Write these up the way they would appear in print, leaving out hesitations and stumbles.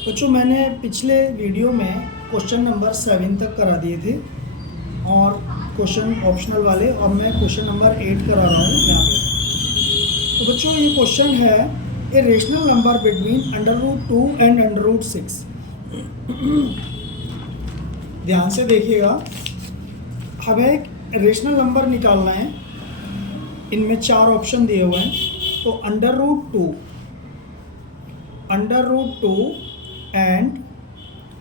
बच्चों मैंने पिछले वीडियो में क्वेश्चन नंबर 7 तक करा दिए थे और क्वेश्चन ऑप्शनल वाले, और मैं क्वेश्चन नंबर 8 करा रहा हूँ यहाँ पे। तो बच्चों ये क्वेश्चन है a rational number between √2 and √6। ध्यान से देखिएगा, हमें एक रेशनल नंबर निकालना है। इनमें 4 ऑप्शन दिए हुए हैं। तो √2 एंड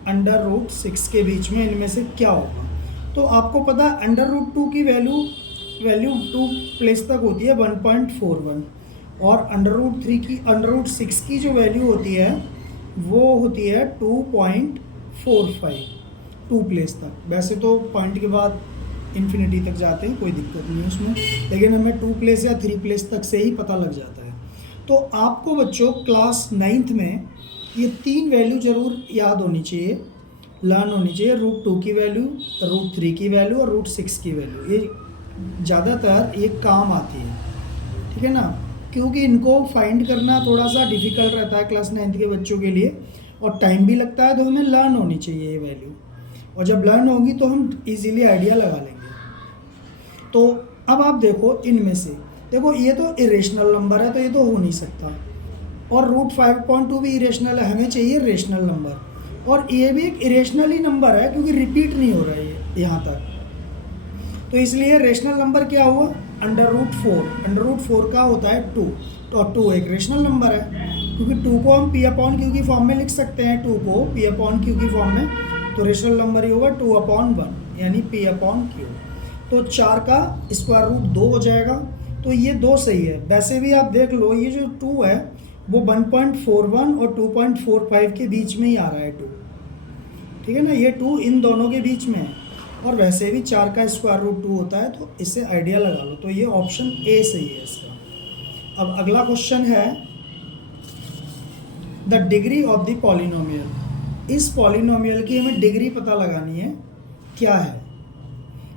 √6 के बीच में इनमें से क्या होगा। तो आपको पता है √2 की वैल्यू 2 प्लेस तक होती है 1.41, और √6 की जो वैल्यू होती है वो होती है 2.45, 2 प्लेस तक। वैसे तो पॉइंट के बाद इन्फिनिटी तक जाते हैं, कोई दिक्कत नहीं है उसमें, लेकिन हमें 2 प्लेस या 3 प्लेस तक से ही पता लग जाता है। तो आपको बच्चों क्लास 9th में ये 3 वैल्यू ज़रूर याद होनी चाहिए, लर्न होनी चाहिए। √2 की वैल्यू, √3 की वैल्यू और √6 की वैल्यू, ये ज़्यादातर ये काम आती है, ठीक है ना, क्योंकि इनको फाइंड करना थोड़ा सा डिफ़िकल्ट रहता है क्लास 9th के बच्चों के लिए, और टाइम भी लगता है। तो हमें लर्न होनी चाहिए ये वैल्यू, और जब लर्न होगी तो हम इजीली आइडिया लगा लेंगे। तो अब आप देखो, इनमें से देखो ये तो इरेशनल नंबर है, तो ये तो हो नहीं सकता, और √5.2 भी इरेशनल है, हमें चाहिए रेशनल नंबर। और ये भी एक इरेशनल ही नंबर है क्योंकि रिपीट नहीं हो रहा है ये यहाँ तक। तो इसलिए रेशनल नंबर क्या हुआ, √4 का होता है 2, तो 2 एक रेशनल नंबर है, क्योंकि 2 को हम P/Q की फॉर्म में लिख सकते हैं, 2 को P/Q की फॉर्म में, तो रेशनल नंबर ही होगा 2/1 यानी P/Q। तो 4 का स्क्वायर रूट 2 हो जाएगा, तो ये 2 सही है। वैसे भी आप देख लो, ये जो 2 है वो 1.41 और 2.45 के बीच में ही आ रहा है 2, ठीक है ना, ये 2 इन दोनों के बीच में है, और वैसे भी 4 का स्क्वायर रूट 2 होता है, तो इससे आइडिया लगा लो। तो ये ऑप्शन ए सही है इसका। अब अगला क्वेश्चन है the degree of the polynomial. इस पॉलिनोमियल की हमें डिग्री पता लगानी है, क्या है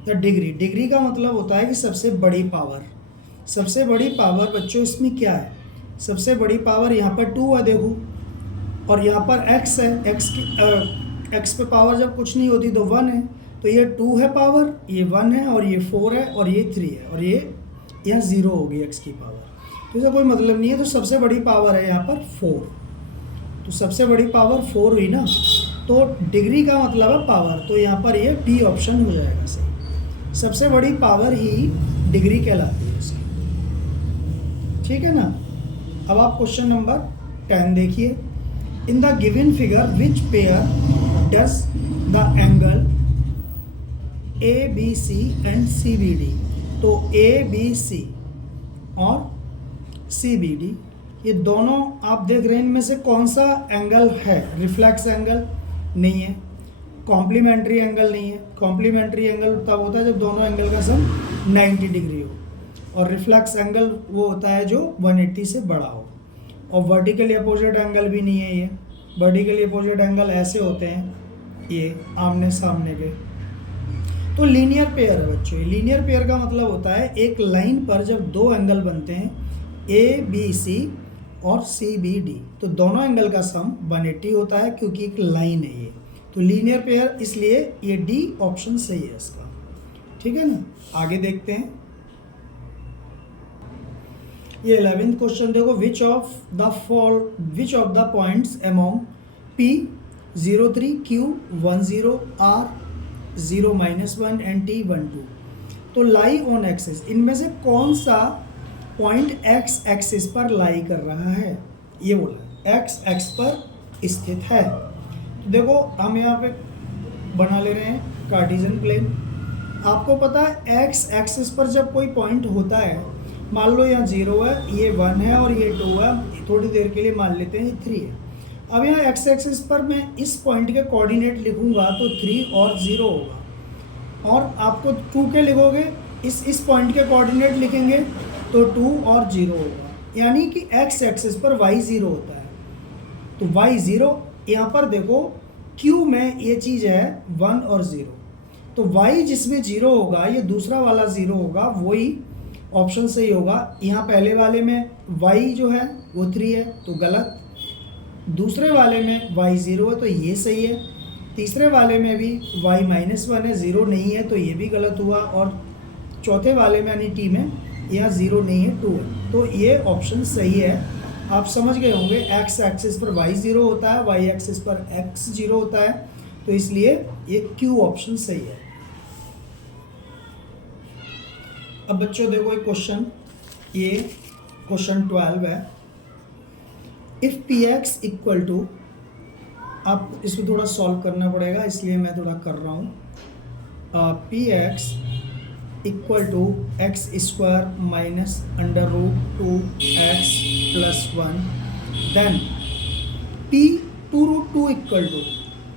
द डिग्री का मतलब होता है कि सबसे बड़ी पावर। सबसे बड़ी पावर बच्चों इसमें क्या है, सबसे बड़ी पावर यहाँ पर 2 है देखो, और यहाँ पर x है, x पे पावर जब कुछ नहीं होती तो 1 है, तो ये 2 है पावर, ये 1 है, और ये 4 है, और ये 3 है, और ये यहाँ 0 होगी x की पावर, तो इसका कोई मतलब नहीं है। तो सबसे बड़ी पावर है यहाँ पर 4, तो सबसे बड़ी पावर 4 हुई ना, तो डिग्री का मतलब है पावर, तो यहाँ पर ये डी ऑप्शन हो जाएगा सही। सबसे बड़ी पावर ही डिग्री कहलाती है इसकी, ठीक है ना। अब आप क्वेश्चन नंबर 10 देखिए। In the given figure which pair does the angle ABC and CBD। तो ABC और CBD ये दोनों आप देख रहे हैं, इनमें से कौन सा एंगल है, रिफ्लेक्स एंगल नहीं है, कॉम्प्लीमेंट्री एंगल नहीं है। कॉम्प्लीमेंट्री एंगल तब होता है जब दोनों एंगल का सम 90 डिग्री हो, और रिफ्लेक्स एंगल वो होता है जो 180 से बड़ा हो। और वर्टिकली अपोजिट एंगल भी नहीं है ये। वर्टिकली अपोजिट एंगल ऐसे होते हैं, ये आमने सामने के। तो लीनियर पेयर है बच्चों। लीनियर पेयर का मतलब होता है एक लाइन पर जब 2 एंगल बनते हैं, ABC और CBD, तो दोनों एंगल का सम 180 होता है, क्योंकि एक लाइन है ये। तो लीनियर पेयर, इसलिए ये डी ऑप्शन सही है इसका, ठीक है ना। आगे देखते हैं, ये 11th क्वेश्चन देखो। Which of the points among P03, Q10, R0-1 and T12 तो लाई ऑन एक्सिस। इनमें से कौन सा पॉइंट x एक्सिस पर लाई कर रहा है, ये बोला x एक्स पर स्थित है। तो देखो हम यहाँ पे बना ले रहे हैं कार्टेशियन प्लेन। आपको पता है x एक्सिस पर जब कोई पॉइंट होता है, मान लो यहाँ 0 है, ये 1 है, और ये 2 है, थोड़ी देर के लिए मान लेते हैं ये 3 है। अब यहाँ x एक्सिस पर मैं इस पॉइंट के कोऑर्डिनेट लिखूंगा तो 3 और 0 होगा, और आपको 2 के लिखोगे, इस पॉइंट के कोऑर्डिनेट लिखेंगे तो 2 और 0 होगा, यानी कि x एक्सिस पर y 0 होता है। तो y 0, यहाँ पर देखो Q में ये चीज़ है 1 और 0, तो y जिसमें 0 होगा, ये दूसरा वाला 0 होगा, वही ऑप्शन सही होगा। यहाँ पहले वाले में y जो है वो 3 है, तो गलत। दूसरे वाले में y 0 है तो ये सही है, तीसरे वाले में भी y -1 है, 0 नहीं है तो ये भी गलत हुआ, और चौथे वाले में यानी टी में यहाँ 0 नहीं है 2 है, तो ये ऑप्शन सही है। आप समझ गए होंगे x एक्सिस पर y 0 होता है, y एक्सिस पर x 0 होता है, तो इसलिए ये Q ऑप्शन सही है। अब बच्चों देखो एक क्वेश्चन, ये क्वेश्चन 12 है। If p x equal to, आप इसमें थोड़ा सॉल्व करना पड़ेगा इसलिए मैं थोड़ा कर रहा हूँ। P x equal to x square minus under root 2x plus 1, then p 2√2 equal to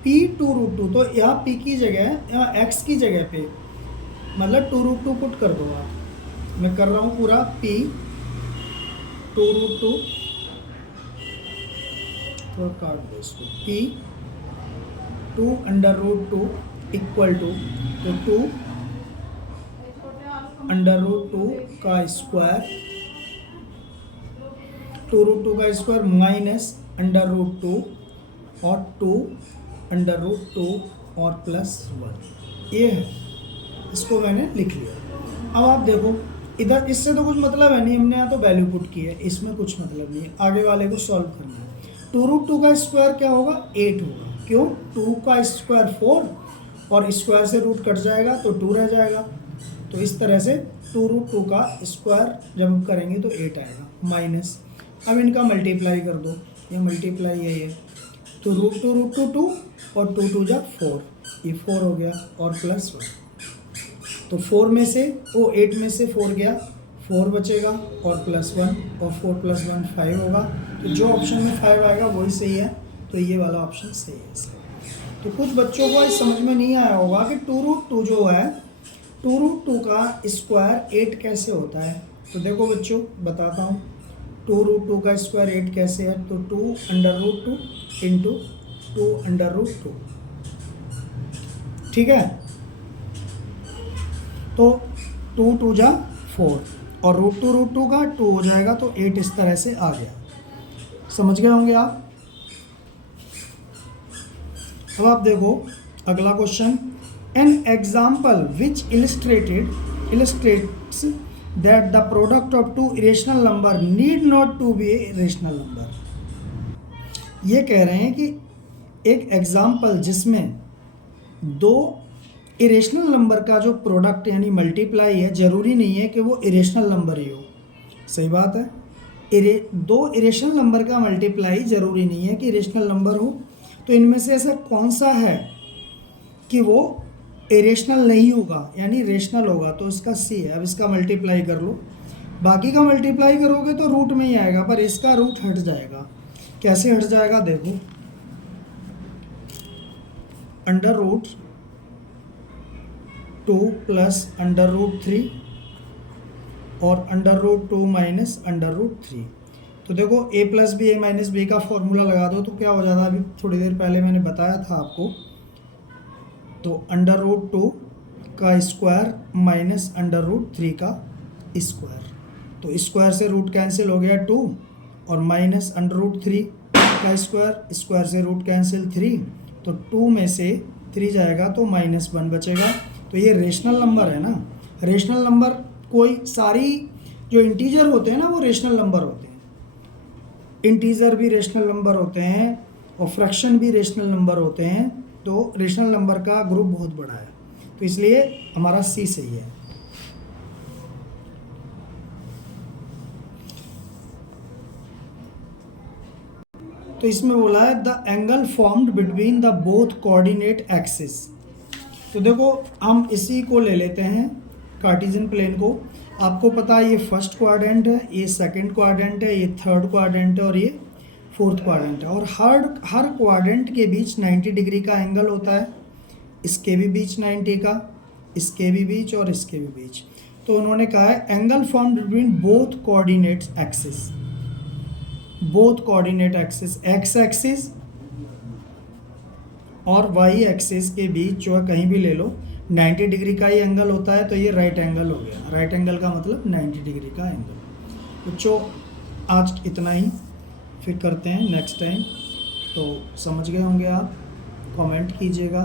p 2√2, तो यहाँ p की जगह, यहाँ x की जगह पे मतलब 2√2 पुट कर दो आप। मैं कर रहा हूँ पूरा, p 2√2, थोड़ा काट दो इसको, p 2√2 इक्वल टू, तो 2 √2 का स्क्वायर, 2√2 का स्क्वायर माइनस √2 और 2 √2 और प्लस 1, ये है, इसको मैंने लिख लिया। अब आप देखो इधर, इससे तो कुछ मतलब है नहीं, हमने यहाँ तो वैल्यू पुट की है, इसमें कुछ मतलब नहीं है, आगे वाले को सॉल्व करना है। 2√2 का स्क्वायर क्या होगा, 8 होगा, क्यों, 2 का स्क्वायर 4 और स्क्वायर से रूट कट जाएगा तो 2 रह जाएगा, तो इस तरह से 2√2 का स्क्वायर जब हम करेंगे तो 8 आएगा, माइनस, अब इनका मल्टीप्लाई कर दो, ये मल्टीप्लाई यही है, तो √2 2 और 2 2 जा 4, ये 4 हो गया और प्लस 1, तो 4 में से वो 8 में से 4 गया, 4 बचेगा और प्लस 1, और 4 + 1 5 होगा, तो जो ऑप्शन में 5 आएगा वही सही है, तो ये वाला ऑप्शन सही है इसका। तो कुछ बच्चों को समझ में नहीं आया होगा कि 2√2 जो है, 2√2 का स्क्वायर 8 कैसे होता है। तो देखो बच्चों बताता हूँ, 2√2 का स्क्वायर 8 कैसे है, तो 2 √2 इंटू 2 √2, ठीक है, तो 2 2 जा 4 और √2 का 2 हो जाएगा, तो 8 इस तरह से आ गया, समझ गए होंगे आप। अब आप देखो अगला question, an example which illustrates that the product of two irrational number need not to be a rational number। ये कह रहे हैं कि एक एग्जाम्पल जिसमें दो इरेशनल नंबर का जो प्रोडक्ट यानी मल्टीप्लाई है, ज़रूरी नहीं है कि वो इरेशनल नंबर ही हो, सही बात है, दो इरेशनल नंबर का मल्टीप्लाई ज़रूरी नहीं है कि इरेशनल नंबर हो, तो इनमें से ऐसा कौन सा है कि वो इरेशनल नहीं होगा यानी रेशनल होगा, तो इसका सी है। अब इसका मल्टीप्लाई कर लो, बाकी का मल्टीप्लाई करोगे तो रूट में ही आएगा, पर इसका रूट हट जाएगा, कैसे हट जाएगा देखो, √2 प्लस √3 और √2 माइनस √3, तो देखो a + b a - b का फॉर्मूला लगा दो तो क्या हो जाता है, अभी थोड़ी देर पहले मैंने बताया था आपको, तो √2 का स्क्वायर माइनस √3 का स्क्वायर, तो स्क्वायर से रूट कैंसिल हो गया 2 और माइनस √3 का स्क्वायर, स्क्वायर से रूट कैंसिल 3, तो 2 में से 3 जाएगा तो -1 बचेगा, तो ये रेशनल नंबर है ना। रेशनल नंबर कोई सारी जो इंटीजर होते हैं ना वो रेशनल नंबर होते हैं, इंटीजर भी रेशनल नंबर होते हैं और फ्रैक्शन भी रेशनल नंबर होते हैं, तो रेशनल नंबर का ग्रुप बहुत बड़ा है, तो इसलिए हमारा सी सही है। तो इसमें बोला है the angle formed between the both coordinate axis, तो देखो हम इसी को ले लेते हैं कार्टेशियन प्लेन को, आपको पता है ये फर्स्ट क्वाड्रेंट है, ये सेकंड क्वाड्रेंट है, ये थर्ड क्वाड्रेंट है और ये फोर्थ क्वाड्रेंट है, और हर क्वाड्रेंट के बीच 90 डिग्री का एंगल होता है, इसके भी बीच 90 का, इसके भी बीच और इसके भी बीच, तो उन्होंने कहा है angle formed between both coordinate axis, both coordinate axis, x axis और वाई एक्सिस के बीच जो है कहीं भी ले लो 90 डिग्री का ही एंगल होता है, तो ये राइट एंगल हो गया, राइट एंगल का मतलब 90 डिग्री का एंगल। बच्चों आज इतना ही, फिर करते हैं नेक्स्ट टाइम। तो समझ गए होंगे आप, कमेंट कीजिएगा।